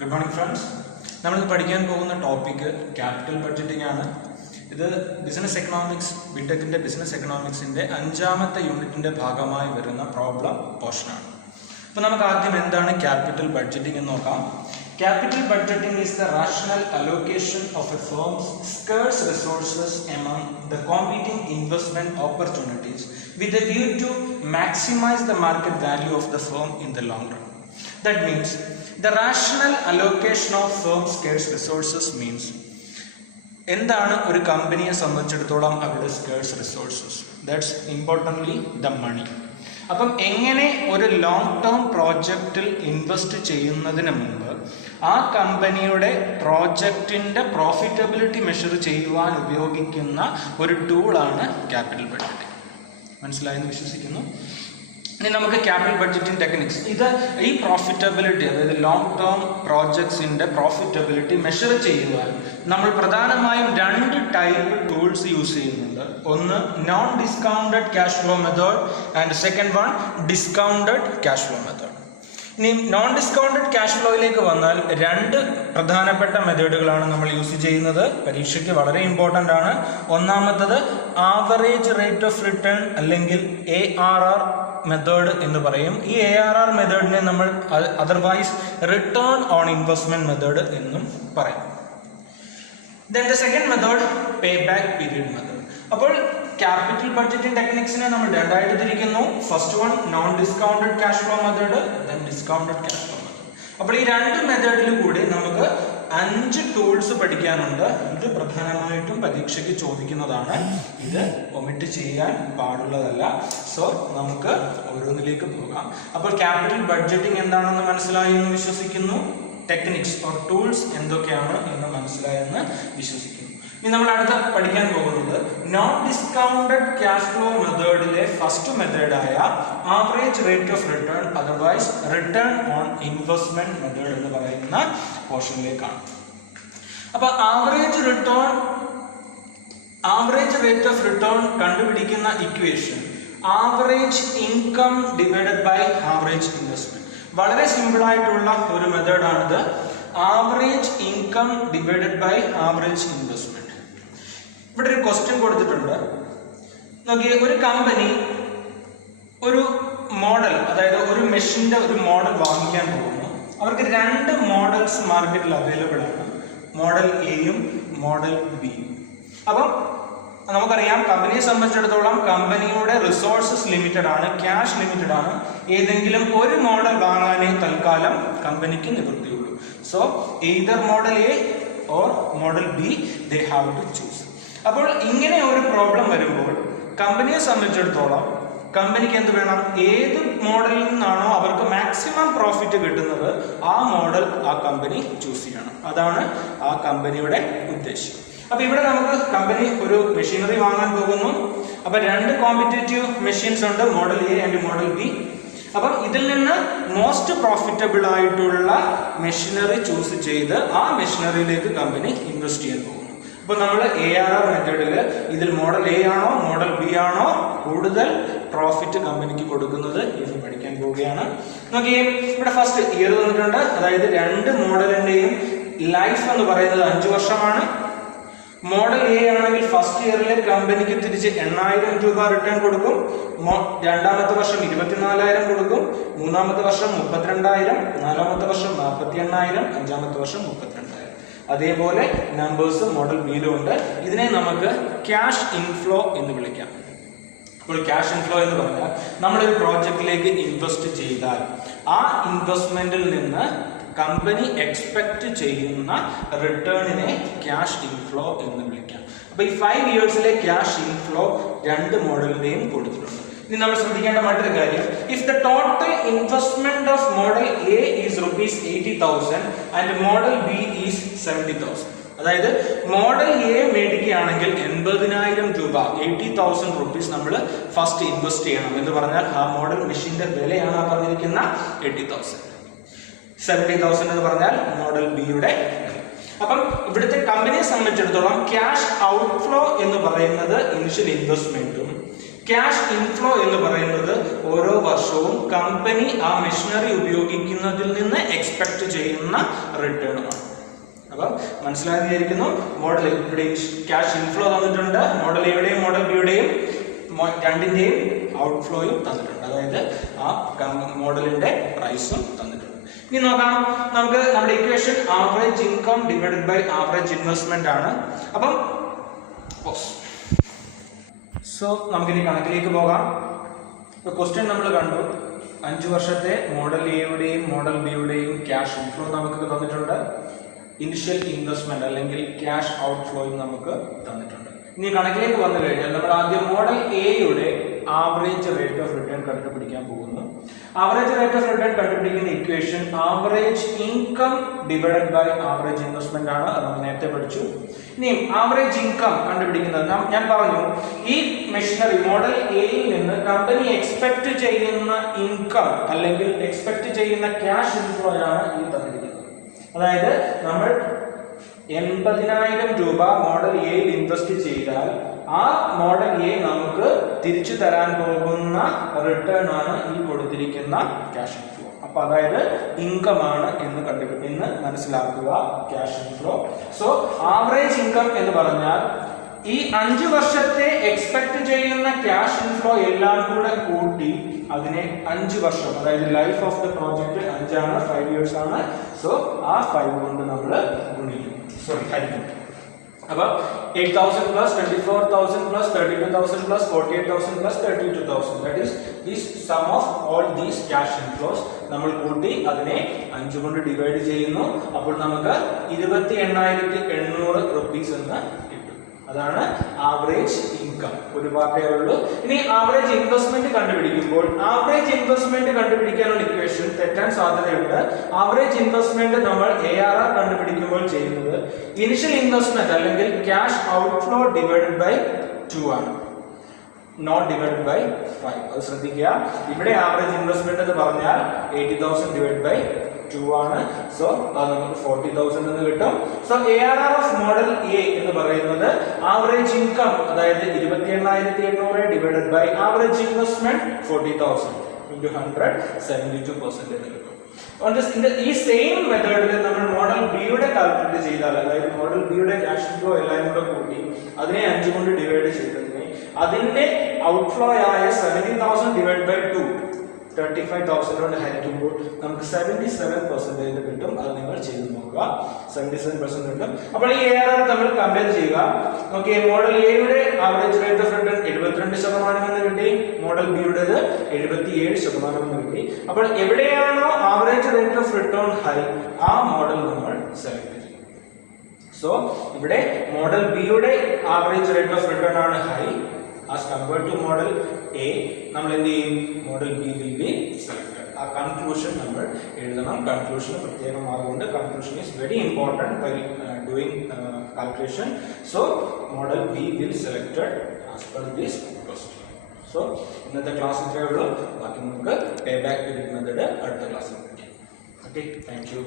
Good morning, friends. We will study the topic capital budgeting. This is business economics, BTech business economics in the Anjamata unit in the Bhagamai Verena problem portion. So, we will study capital budgeting. Capital budgeting is the rational allocation of a firm's scarce resources among the competing investment opportunities with a view to maximize the market value of the firm in the long run. That means the rational allocation of firm's scarce resources means എന്താണ് ഒരു കമ്പനിയെ സംബന്ധിച്ചിടത്തോളം അവരുടെ scarce resources, that's importantly the money. അപ്പം എങ്ങനെ ഒരു long term പ്രോജക്റ്റിൽ invest ചെയ്യുന്നതിന് മുമ്പ് ആ കമ്പനിയുടെ പ്രോജക്റ്റിൻ്റെ പ്രോഫിറ്റബിലിറ്റി മെഷർ ചെയ്യുവാൻ ഉപയോഗിക്കുന്ന ഒരു ടൂളാണ് ക്യാപിറ്റൽ ബഡ്ജറ്റിംഗ്. മനസ്സിലായെന്ന് വിശ്വസിക്കുന്നു. ഇനി നമുക്ക് ക്യാപിറ്റൽ ബഡ്ജറ്റിംഗ് ടെക്നിക്സ്, ഇത് ഈ പ്രോഫിറ്റബിലിറ്റി, അതായത് ലോങ് ടേം പ്രോജക്ട്സിൻ്റെ പ്രോഫിറ്റബിലിറ്റി മെഷർ ചെയ്യുവാൻ നമ്മൾ പ്രധാനമായും രണ്ട് ടൈപ്പ് ടൂൾസ് യൂസ് ചെയ്യുന്നുണ്ട്. ഒന്ന് non discounted cash flow method and second one discounted cash flow method. ഇനി നോൺ ഡിസ്കൗണ്ടഡ് ക്യാഷ് ഫ്ലോയിലേക്ക് വന്നാൽ രണ്ട് പ്രധാനപ്പെട്ട മെത്തേഡുകളാണ് നമ്മൾ യൂസ് ചെയ്യുന്നത്. പരീക്ഷയ്ക്ക് വളരെ ഇമ്പോർട്ടൻ്റ് ആണ്. ഒന്നാമത്തത് ആവറേജ് റേറ്റ് ഓഫ് റിട്ടേൺ അല്ലെങ്കിൽ ARR മെത്തേഡ് എന്ന് പറയും. ഈ ARR മെത്തേഡിനെ നമ്മൾ otherwise return on investment method എന്നും പറയും. Then the second method, payback period method. അപ്പോൾ ക്യാപിറ്റൽ ബഡ്ജറ്റിംഗ് ടെക്നിക്സിനെ നമ്മൾ രണ്ടായിട്ട് തിരിക്കുന്നു. First one non discounted cash flow method, then discounted cash flow method. അപ്പോൾ ഈ രണ്ട് മെത്തേഡിൽ കൂടി നമുക്ക് 5 ടൂൾസ് പഠിക്കാനുണ്ട്. ഇത് പ്രധാനമായിട്ടും പരീക്ഷയ്ക്ക് ചോദിക്കുന്നതാണ്. ഇത് ഒമിറ്റ് ചെയ്യാൻ പാടുള്ളതല്ല. സോ നമുക്ക് ഓരോന്നിലേക്ക് പോകാം. അപ്പോൾ ക്യാപിറ്റൽ ബഡ്ജറ്റിംഗ് എന്താണെന്ന് മനസ്സിലായി എന്ന് വിശ്വസിക്കുന്നു. ടെക്നിക്സ് ഓർ ടൂൾസ് എന്തൊക്കെയാണ് എന്ന് മനസ്സിലായെന്ന് വിശ്വസിക്കുന്നു. ഇനി നമ്മൾ അടുത്ത പഠിക്കാൻ പോകുന്നത് നോൺ ഡിസ്കൗണ്ടഡ് ക്യാഷ് ഫ്ലോ മെത്തേഡിലെ ഫസ്റ്റ് മെത്തേഡായ average rate of return, otherwise return on investment method എന്ന് പറയുന്ന പോർഷനിലേക്കാണ്. അപ്പോൾ ആവറേജ് റേറ്റ് ഓഫ് റിട്ടേൺ കണ്ടുപിടിക്കുന്ന equation average income divided by average investment. വളരെ സിമ്പിൾ ആയിട്ടുള്ള ഒരു മെത്തേഡാണിത്. Average income divided by average investment. ഇവിടെ ഒരു ക്വസ്റ്റ്യൻ കൊടുത്തിട്ടുണ്ട്. നോക്കിയേ, ഒരു കമ്പനി ഒരു മോഡൽ, അതായത് ഒരു മെഷീൻ്റെ ഒരു മോഡൽ വാങ്ങിക്കാൻ പോകുന്നു. അവർക്ക് 2 മോഡൽസ് മാർക്കറ്റിൽ അവൈലബിൾ ആണ്, മോഡൽ എയും മോഡൽ ബിയും. അപ്പം നമുക്കറിയാം, കമ്പനിയെ സംബന്ധിച്ചിടത്തോളം കമ്പനിയുടെ റിസോഴ്സസ് ലിമിറ്റഡ് ആണ്, ക്യാഷ് ലിമിറ്റഡ് ആണ്. ഏതെങ്കിലും ഒരു മോഡൽ വാങ്ങാനേ തൽക്കാലം കമ്പനിക്ക് നിവൃത്തിയുള്ളൂ. So either model A or model B they have to choose. അപ്പോൾ ഇങ്ങനെ ഒരു പ്രോബ്ലം വരുമ്പോൾ കമ്പനിയെ സംബന്ധിച്ചിടത്തോളം കമ്പനിക്ക് എന്ത് വേണം? ഏത് മോഡലിൽ നിന്നാണോ അവർക്ക് മാക്സിമം പ്രോഫിറ്റ് കിട്ടുന്നത് ആ മോഡൽ ആ കമ്പനി ചൂസ് ചെയ്യണം. അതാണ് ആ കമ്പനിയുടെ ഉദ്ദേശം. അപ്പൊ ഇവിടെ നമുക്ക് കമ്പനി ഒരു മെഷീനറി വാങ്ങാൻ പോകുന്നു. അപ്പൊ 2 കോമ്പറ്റേറ്റീവ് മെഷീൻസ് ഉണ്ട്, model A and model B. അപ്പം ഇതിൽ നിന്ന് മോസ്റ്റ് പ്രോഫിറ്റബിൾ ആയിട്ടുള്ള മെഷീനറി ചൂസ് ചെയ്ത് ആ മെഷീനറിയിലേക്ക് കമ്പനി ഇൻവെസ്റ്റ് ചെയ്യാൻ പോകുന്നു. അപ്പോൾ നമ്മൾ ARR മെത്തേഡിൽ ഇതിൽ മോഡൽ എ ആണോ മോഡൽ ബി ആണോ കൂടുതൽ പ്രോഫിറ്റ് കമ്പനിക്ക് കൊടുക്കുന്നത് എന്ന് പഠിക്കാൻ പോവുകയാണ്. നോക്കിയേ, ഇവിടെ ഫസ്റ്റ് ഇയർ തന്നിട്ടുണ്ട്. അതായത് 2 മോഡലിന്റെയും ലൈഫ് എന്ന് പറയുന്നത് 5 വർഷമാണ്. മോഡൽ എ ആണെങ്കിൽ ഫസ്റ്റ് ഇയറിലെ കമ്പനിക്ക് തിരിച്ച് 8,000 രൂപ റിട്ടേൺ കൊടുക്കും. രണ്ടാമത്തെ വർഷം 24,000 കൊടുക്കും. മൂന്നാമത്തെ വർഷം 32,000, നാലാമത്തെ വർഷം 48,000, അഞ്ചാമത്തെ വർഷം 32,000. അതേപോലെ നമ്പേഴ്സ് മോഡൽ ബിയിലും ഉണ്ട്. ഇതിനെ നമുക്ക് ക്യാഷ് ഇൻഫ്ലോ എന്ന് വിളിക്കാം. അപ്പോൾ ക്യാഷ് ഇൻഫ്ലോ എന്ന് പറഞ്ഞാൽ നമ്മളൊരു പ്രോജക്റ്റിലേക്ക് ഇൻവെസ്റ്റ് ചെയ്താൽ ആ ഇൻവെസ്റ്റ്മെന്റിൽ നിന്ന് കമ്പനി എക്സ്പെക്ട് ചെയ്യുന്ന റിട്ടേണിനെ ക്യാഷ് ഇൻഫ്ലോ എന്ന് വിളിക്കാം. അപ്പോൾ ഈ 5 ഇയേഴ്സിലെ ക്യാഷ് ഇൻഫ്ലോ 2 മോഡലിന്റെയും കൊടുത്തിട്ടുണ്ട്. ഇനി നമ്മൾ ശ്രദ്ധിക്കേണ്ട മറ്റൊരു കാര്യം, if the total investment of model A is ₹80,000 and model B is 70,000. അതായത് മോഡൽ എ മേടിക്കുകയാണെങ്കിൽ 80,000 രൂപ, 80,000 റുപ്പീസ് നമ്മൾ ഫസ്റ്റ് ഇൻവെസ്റ്റ് ചെയ്യണം എന്ന് പറഞ്ഞാൽ ആ മോഡൽ മെഷീന്റെ വിലയാണ് ആ പറഞ്ഞിരിക്കുന്ന 80,000. 70,000 എന്ന് പറഞ്ഞാൽ മോഡൽ ബിയുടെ. അപ്പം ഇവിടുത്തെ കമ്പനിയെ സംബന്ധിച്ചിടത്തോളം ക്യാഷ് ഔട്ട്ഫ്ലോ എന്ന് പറയുന്നത് ഇനിഷ്യൽ ഇൻവെസ്റ്റ്മെന്റും ക്യാഷ് ഇൻഫ്ലോ എന്ന് പറയുന്നത് ഓരോ വർഷവും കമ്പനി ആ മെഷീനറി ഉപയോഗിക്കുന്നതിൽ നിന്ന് എക്സ്പെക്ട് ചെയ്യുന്ന റിട്ടേണുമാണ്. അപ്പം മനസ്സിലായെന്ന് വിചാരിക്കുന്നു. മോഡൽ ഇവിടെ ക്യാഷ് ഇൻഫ്ലോ തന്നിട്ടുണ്ട്, മോഡൽ എയുടെയും മോഡൽ ബിയുടെയും രണ്ടിന്റെയും ഔട്ട്ഫ്ലോയും തന്നിട്ടുണ്ട്, അതായത് ആ മോഡലിന്റെ പ്രൈസും തന്നിട്ടുണ്ട്. ഇനി നോക്കാം, നമുക്ക് നമ്മുടെ equation average income divided by average investment ആണ്. അപ്പം നമുക്കിനി കണക്കിലേക്ക് പോകാം. ക്വസ്റ്റ്യൻ നമ്മൾ കണ്ടു, 5 വർഷത്തെ മോഡൽ എയുടെയും മോഡൽ ബിയുടെയും ക്യാഷ് ഇൻഫ്ലോ നമുക്ക് തന്നിട്ടുണ്ട്, ഇനിഷ്യൽ ഇൻവെസ്റ്റ്മെന്റ് അല്ലെങ്കിൽ ക്യാഷ് ഔട്ട്ഫ്ലോയും നമുക്ക് തന്നിട്ടുണ്ട്. ഇനി കണക്കിലേക്ക് വന്നു കഴിഞ്ഞാൽ നമ്മൾ ആദ്യം മോഡൽ എയുടെ ആവറേജ് റേറ്റ് ഓഫ് റിട്ടേൺ കണ്ടുപിടിക്കാൻ പോകുന്നു. ആവറേജ് റേറ്റ് ഓഫ് റിട്ടേൺ കണ്ടുപിടിക്കുന്ന equation average income divided by average investment ആണ്. അത് നമ്മൾ നേരത്തെ പഠിച്ചു. ഇനി ആവറേജ് ഇൻകം കണ്ടുപിടിക്കുന്നത് ഞാൻ പറഞ്ഞു, ഈ മെഷീനറി മോഡൽ എയിൽ നിന്ന് കമ്പനി എക്സ്പെക്ട് ചെയ്യുന്ന ഇൻകം അല്ലെങ്കിൽ എക്സ്പെക്ട് ചെയ്യുന്ന ക്യാഷ് ഇൻഫ്ലോ ആണ് ഈ തന്നിരിക്കുന്നത്. അതായത് നമ്മൾ 80,000 രൂപ മോഡൽ എയിൽ ഇൻവെസ്റ്റ് ചെയ്താൽ ആ മോഡൽ എ നമുക്ക് തിരിച്ചു തരാൻ പോകുന്ന റിട്ടേൺ ആണ് ഈ കൊടുത്തിരിക്കുന്ന ക്യാഷ് ഇൻഫ്ലോ. അപ്പൊ അതായത് ഇൻകം ആണ് എന്ന് മനസ്സിലാക്കുക cash inflow. So average income എന്ന് പറഞ്ഞാൽ ഈ 5 വർഷത്തെ എക്സ്പെക്ട് ചെയ്യുന്ന ക്യാഷ് ഇൻഫ്ലോ എല്ലാം കൂടെ കൂട്ടി അതിനെ 5 വർഷം, അതായത് ലൈഫ് ഓഫ് ദ പ്രോജക്റ്റ് 5 ആണ്, 5 years ആണ്. സോ ആ 5 കൊണ്ട് നമ്മൾ ഹരിക്കും. അപ്പൊ 8,000 plus 24,000 plus 32,000 plus 48,000 plus 32,000, that is this sum of all these cash inflows നമ്മൾ കൂട്ടി അതിനെ 5 കൊണ്ട് ഡിവൈഡ് ചെയ്യുന്നു. അപ്പോൾ നമുക്ക് 28,800 rupees എന്ന് കിട്ടും. അതാണ് ആവറേജ് ഇൻകം. ഒരു പാർട്ടേ ഉള്ളൂ. ഇനി ആവറേജ് ഇൻവെസ്റ്റ്മെന്റ് കണ്ടുപിടിക്കുമ്പോൾ ആവറേജ് ഇൻവെസ്റ്റ്മെന്റ് കണ്ടുപിടിക്കാനുള്ള ഇക്വേഷൻ തെറ്റാൻ സാധ്യതയുണ്ട്. ആവറേജ് ഇൻവെസ്റ്റ്മെന്റ് നമ്മൾ ARR കണ്ടുപിടിക്കുമ്പോൾ ചെയ്യുന്നത് ഇനിഷ്യൽ ഇൻവെസ്റ്റ്മെന്റ് അല്ലെങ്കിൽ ക്യാഷ് ഔട്ട്ഫ്ലോ ഡിവൈഡഡ് ബൈ 2 ആണ്, നോട്ട് ഡിവൈഡഡ് ബൈ 5. അത് ശ്രദ്ധിക്കുക. ഇവിടെ ആവറേജ് ഇൻവെസ്റ്റ്മെന്റ് എന്ന് പറഞ്ഞാൽ 80,000 ഡിവൈഡ് ബൈ 2 ആണ്. സോ അത് നമുക്ക് 40,000 എന്ന് കിട്ടും. So ARR of model A എന്ന് പറയുന്നത് ആവറേജ് ഇൻകം, അതായത് 28,800 divided by average investment 40,000 into 100, 72% എന്ന് കിട്ടും. ഈ സെയിം മെത്തേഡിൽ നമ്മൾ മോഡൽ ബിയുടെ കാൽക്കുലേറ്റ് ചെയ്താൽ, അതായത് മോഡൽ ബിയുടെ ക്യാഷ് ഇൻഫ്ലോ എല്ലാം കൂടെ കൂട്ടി അതിനെ 5 കൊണ്ട് ഡിവൈഡ് ചെയ്തതിനെ അതിന്റെ ഔട്ട്ഫ്ലോ ആയ 70,000 ഡിവൈഡ് ബൈ 2, 35,000 കൊണ്ട് ഹരിക്കുമ്പോൾ നമുക്ക് 77% കിട്ടും. അത് നിങ്ങൾ ചെയ്ത് നോക്കുക, 77% കിട്ടും. അപ്പോൾ ഈ ARR നമ്മൾ കമ്പയർ ചെയ്യുക. ഓക്കെ, മോഡൽ എയുടെ ആവറേജ് റേറ്റ് ഓഫ് റിട്ടേൺ 72% എന്ന് കിട്ടി, മോഡൽ ബിയുടേത് 77% എന്ന് കിട്ടി. അപ്പോൾ എവിടെയാണോ average rate of return high ആ മോഡൽ നമ്മൾ സെലക്ട് ചെയ്യും. സോ ഇവിടെ മോഡൽ ബിയുടെ ആവറേജ് റേറ്റ് ഓഫ് റിട്ടേൺ ആണ് high as compared to model A. നമ്മൾ എന്ത് ചെയ്യും? Model B will be selected. ആ കൺക്ലൂഷൻ നമ്മൾ എഴുതണം. കൺക്ലൂഷൻ പ്രത്യേകം ആയതുകൊണ്ട് conclusion is very important why doing calculation. So model B will selected as per this question. So ഇന്നത്തെ ക്ലാസ് ഇത്രയേ ഉള്ളൂ. ബാക്കി നമുക്ക് പേ ബാക്ക് പീരിയഡ് മെത്തേഡ് അടുത്ത ക്ലാസ്സിൽ പഠിക്കാം. Okay, thank you.